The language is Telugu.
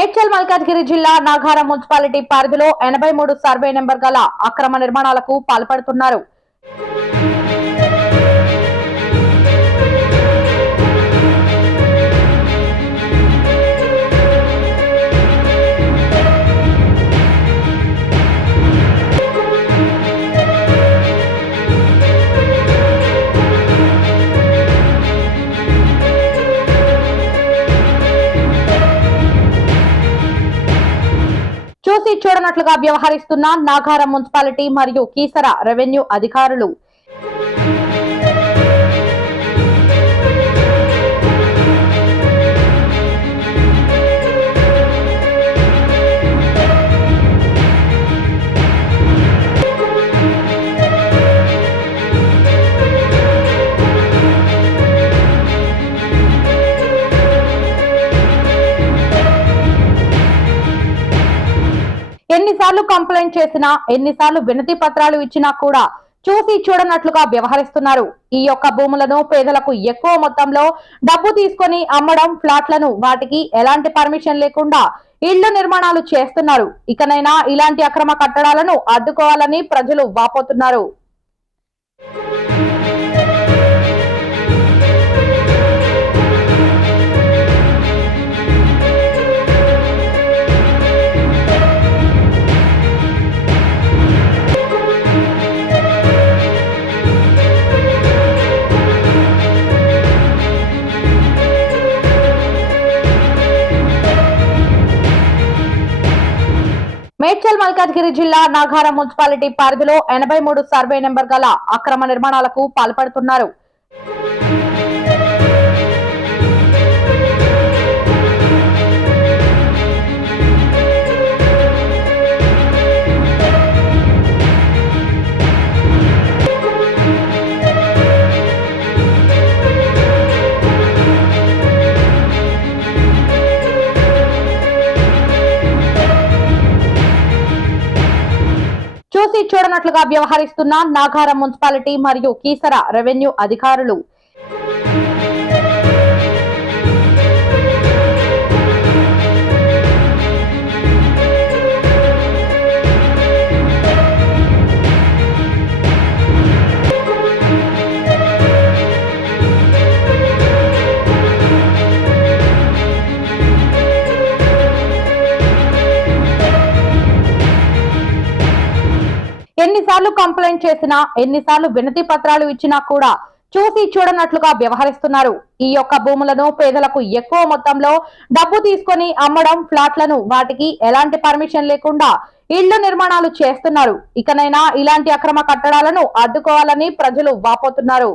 మేడ్చల్ మల్కాజ్గిరి జిల్లా నాగారం మున్సిపాలిటీ పరిధిలో ఎనభై మూడు సర్వే నెంబర్ గల అక్రమ నిర్మాణాలకు పాల్పడుతున్నారు. చూసి చూడనట్లుగా వ్యవహరిస్తున్న నాగారం మున్సిపాలిటీ మరియు కీసర రెవెన్యూ అధికారులు. ఎన్నిసార్లు కంప్లైంట్ చేసినా ఎన్నిసార్లు వినతి పత్రాలు ఇచ్చినా కూడా చూసి చూడనట్లుగా వ్యవహరిస్తున్నారు. ఈ యొక్క భూములను పేదలకు ఎక్కువ మొత్తంలో డబ్బు తీసుకొని అమ్మడం ఫ్లాట్లను వాటికి ఎలాంటి పర్మిషన్ లేకుండా ఇళ్ళ నిర్మాణాలు చేస్తున్నారు. ఇకనైనా ఇలాంటి అక్రమ కట్టడాలను అడ్డుకోవాలని ప్రజలు వాపోతున్నారు. మేడ్చల్ మల్కాజ్గిరి జిల్లా నాగారం మున్సిపాలిటీ పరిధిలో ఎనభై మూడు సర్వే నెంబర్ గల అక్రమ నిర్మాణాలకు పాల్పడుతున్నారు. చూసి చూడనట్లుగా వ్యవహరిస్తున్న నాగారం మున్సిపాలిటీ మరియు కీసర రెవెన్యూ అధికారులు. ఎన్నిసార్లు కంప్లైంట్ చేసినా ఎన్నిసార్లు వినతి పత్రాలు ఇచ్చినా కూడా చూసి చూడనట్లుగా వ్యవహరిస్తున్నారు. ఈ యొక్క భూములను పేదలకు ఎక్కువ మొత్తంలో డబ్బు తీసుకొని అమ్మడం ఫ్లాట్లను వాటికి ఎలాంటి పర్మిషన్ లేకుండా ఇళ్ళ నిర్మాణాలు చేస్తున్నారు. ఇకనైనా ఇలాంటి అక్రమ కట్టడాలను అడ్డుకోవాలని ప్రజలు వాపోతున్నారు.